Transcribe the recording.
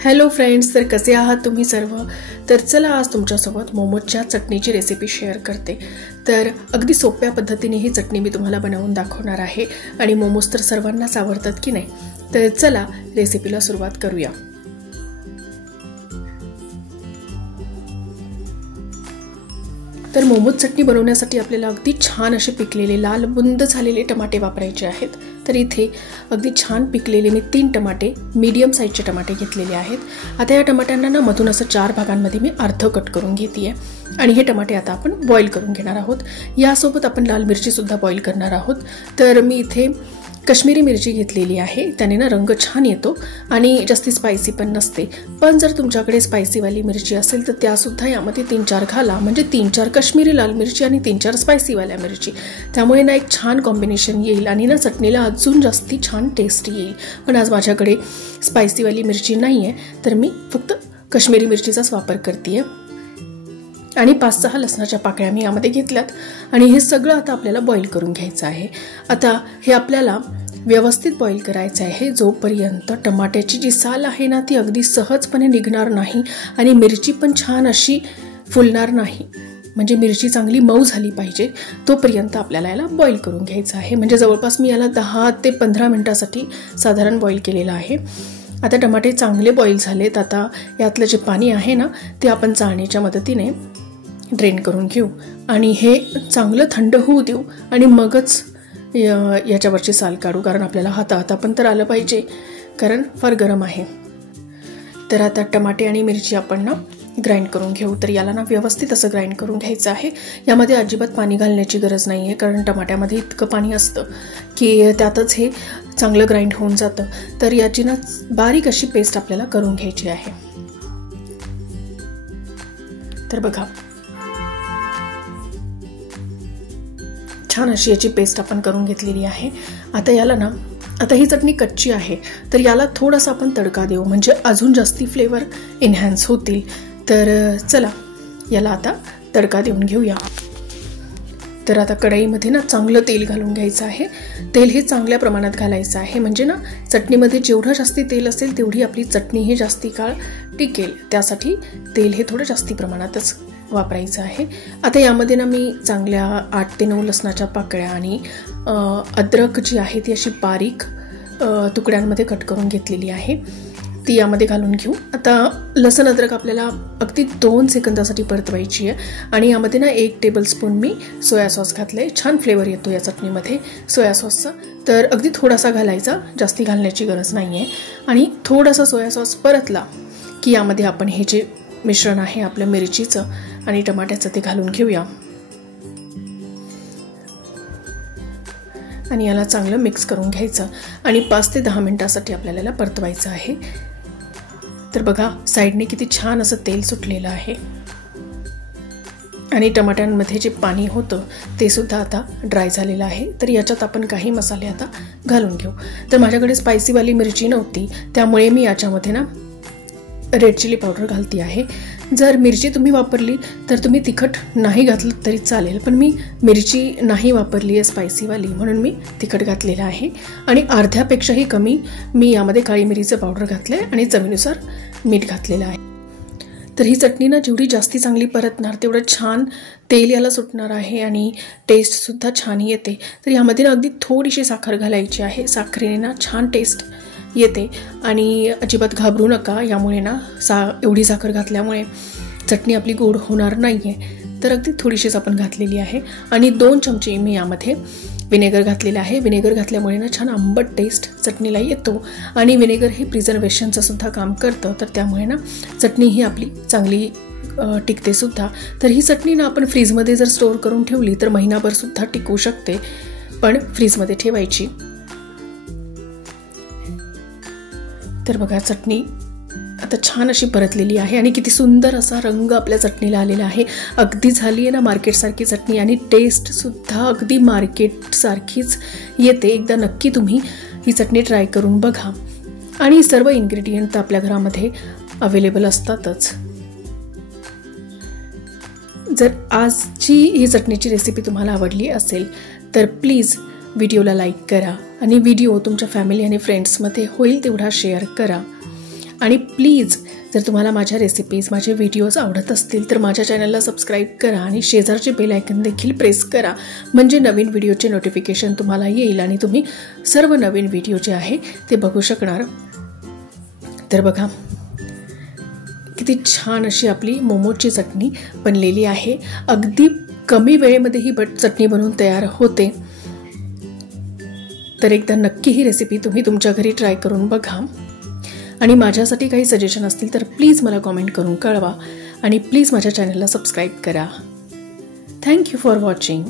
Hello friends, तर कसे आहात तुम्ही सर्व। तर चला आज तुमच्यासोबत मोमोजच्या चटणीची रेसिपी शेअर करते। तर अगदी सोप्या पद्धतीने ही चटणी मी तुम्हाला बनवून दाखवणार आहे आणि मोमोज तर सर्वांनाच आवडतात की नाही। तर चला रेसिपीला सुरुवात करूया। तर मोमोज चटणी बनवण्यासाठी आपल्याला अगदी छान असे पिकलेले लाल बुंद झालेले टमाटे वापरायचे आहेत। तर इथे अगदी छान पिकलेले मी 3 टमाटे मीडियम साइजचे टमाटे घेतलेले आहेत। आता या टमाट्यांना ना मधून असं 4 भागांमध्ये मी अर्ध कट करून घेते आणि हे टमाटे आता आपण बॉईल करून घेणार आहोत। यासोबत आपण लाल मिरची सुद्धा बॉईल करणार आहोत। तर मी इथे काश्मीरी मिरची घेतलेली आहे, त्याने ना रंग छान येतो आणि जास्ती स्पायसी पण नसते। पण जर तुमच्याकडे स्पायसी वाली मिरची असेल तर त्या सुद्धा यामध्ये 3-4 घाला, म्हणजे 3-4 काश्मीरी लाल मिरची आणि 3-4 स्पायसी वाल्या मिरची। त्यामुळे ना एक छान कॉम्बिनेशन येईल आणि ना चटणीला अजून जास्ती छान टेस्ट येईल। पण आज माझ्याकडे स्पायसी वाली मिरची नाहीये, तर मी फक्त काश्मीरी मिरचीचाच वापर करतेय आणि 5-6 लसणाच्या पाकळ्या मी यामध्ये घेतल्यात आणि हे सगळं आता आपल्याला बॉईल करून घ्यायचं आहे। आता हे आपल्याला व्यवस्थित बॉईल करायचं आहे जोपर्यंत टमाट्याची जी साल आहे ना ती अगदी सहजपणे निघणार नाही आणि मिरची पण छान अशी फुलणार नाही, म्हणजे मिरची चांगली मऊ झाली पाहिजे तोपर्यंत आपल्याला याला बॉईल करून घ्यायचं आहे। म्हणजे जवळपास मी याला 10 ते 15 मिनिटांसाठी साधारण बॉईल केलेलं आहे। आता टमाटे चांगले बॉईल झालेत। आता यातलं जे पाणी आहे ना ते आपण चाळणीच्या मदतीने ड्रेन करून घेऊ आणि हे चांगलं थंड होऊ देऊ आणि मगच याच्यावरची साल काढू, कारण आपल्याला हाता पण तर आलं पाहिजे, कारण फार गरम आहे। तर आता टमाटे आणि मिरची आपण ना ग्राइंड करून घेऊ। तर याला ना व्यवस्थित असं ग्राइंड करून घ्यायचं आहे। यामध्ये अजिबात पाणी घालण्याची गरज नाही आहे, कारण टमाट्यामध्ये इतकं पाणी असतं की त्यातच हे चांगलं ग्राइंड होऊन जातं। तर याची ना बारीक अशी पेस्ट आपल्याला करून घ्यायची आहे। तर बघा छान अशी याची पेस्ट आपण करून घेतलेली आहे। आता याला ना, आता ही चटणी कच्ची आहे तर याला थोडासा आपण तडका देऊ, म्हणजे अजून जास्ती फ्लेवर एनहान्स होतील। तर चला याला आता तडका देऊन घेऊया। तर आता कढईमध्ये ना चांगलं तेल घालून घ्यायचं आहे। तेल हे चांगल्या प्रमाणात घालायचं आहे, म्हणजे ना चटणीमध्ये जेवढं जास्ती तेल असेल तेवढी आपली चटणी ही जास्ती काळ टिकेल। त्यासाठी तेल हे थोडं जास्ती प्रमाणातच वापरायचं आहे। आता यामध्ये ना मी चांगल्या 8 ते 9 लसणाच्या पाकळ्या आणि अद्रक जी आहे ती अशी बारीक तुकड्यांमध्ये कट करून घेतलेली आहे, ती यामध्ये घालून घेऊ। आता लसण अद्रक आपल्याला अगदी 2 सेकंदासाठी परतवायची आहे आणि यामध्ये ना 1 टेबलस्पून मी सोया सॉस घातले। छान फ्लेवर येतो या चटणीमध्ये सोया सॉसचा, तर अगदी थोडासा घालायचा, जास्ती घालण्याची गरज नाही आहे। आणि थोडासा सोया सॉस परतला की यामध्ये आपण हे जे मिश्रण आहे आपल्या मिरचीचं आणि टमाट्याचं ते घालून घेऊया आणि याला चांगलं मिक्स करून घ्यायचं आणि 5 ते 10 मिनिटांसाठी आपल्याला याला परतवायचं आहे। तर बघा साईडने किती छान असं तेल सुटलेलं आहे आणि टमाट्यांमध्ये जे पाणी होतं ते सुद्धा आता ड्राय झालेलं आहे। तर याच्यात आपण काही मसाले आता घालून घेऊ। तर माझ्याकडे स्पायसीवाली मिरची नव्हती, त्यामुळे मी याच्यामध्ये ना रेड चिली पावडर घालती आहे। जर मिरची तुम्ही वापरली तर तुम्ही तिखट नाही घातलं तरी चालेल, पण मी मिरची नाही वापरली आहे स्पायसीवाली, म्हणून मी तिखट घातलेलं आहे आणि अर्ध्यापेक्षाही कमी मी यामध्ये काळी मिरीचं पावडर घातलं आहे आणि चवीनुसार मीठ घातलेलं आहे। तर ही चटणी ना जेवढी जास्ती चांगली परतणार तेवढं छान तेल याला सुटणार आहे आणि टेस्टसुद्धा छान येते। तर यामध्ये ना अगदी थोडीशी साखर घालायची आहे, साखरेने ना छान टेस्ट येते आणि अजिबात घाबरू नका, यामुळे ना एवढी साखर घातल्यामुळे चटणी आपली गोड होणार नाही आहे। तर अगदी थोडीशीच आपण घातलेली आहे आणि 2 चमचे मी यामध्ये विनेगर घातलेलं आहे। विनेगर घातल्यामुळे ना छान आंबट टेस्ट चटणीला येतो आणि विनेगर हे प्रिझर्वेशनचं सुद्धा काम करतं, तर त्यामुळे ना चटणी ही आपली चांगली टिकते सुद्धा। तर ही चटणी ना आपण फ्रीजमध्ये जर स्टोअर करून ठेवली तर महिनाभर सुद्धा टिकू शकते, पण फ्रीजमध्ये ठेवायची। तर बघा चटणी आता छान अशी परतलेली आहे आणि किती सुंदर असा रंग आपल्या चटणीला आलेला आहे। अगदी झाली आहे ना मार्केटसारखी चटणी आणि टेस्टसुद्धा अगदी मार्केटसारखीच येते। एकदा नक्की तुम्ही ही चटणी ट्राय करून बघा आणि सर्व इन्ग्रेडियंट तर आपल्या घरामध्ये अवेलेबल असतातच। जर आजची ही चटणीची रेसिपी तुम्हाला आवडली असेल तर प्लीज व्हिडिओला लाईक करा आणि व्हिडिओ तुमच्या फॅमिली आणि फ्रेंड्समध्ये होईल तेवढा शेअर करा आणि प्लीज जर तुम्हाला माझ्या रेसिपीज माझे व्हिडिओज आवडत असतील तर माझ्या चॅनलला सबस्क्राईब करा आणि शेजारचे बेल आयकन देखील प्रेस करा, म्हणजे नवीन व्हिडिओचे नोटिफिकेशन तुम्हाला येईल आणि तुम्ही सर्व नवीन व्हिडिओ जे आहे ते बघू शकणार. तर बघा किती छान अशी आपली मोमोजची चटणी बनलेली आहे. अगदी कमी वेळेमध्ये ही चटणी बनवून तयार होते. तर एकदा नक्की ही रेसिपी तुम्ही तुमच्या घरी ट्राय करून बघा आणि माझ्यासाठी काही सजेशन असतील तर प्लीज मला कॉमेंट करून कळवा आणि प्लीज माझ्या चॅनलला सबस्क्राईब करा. Thank you for watching.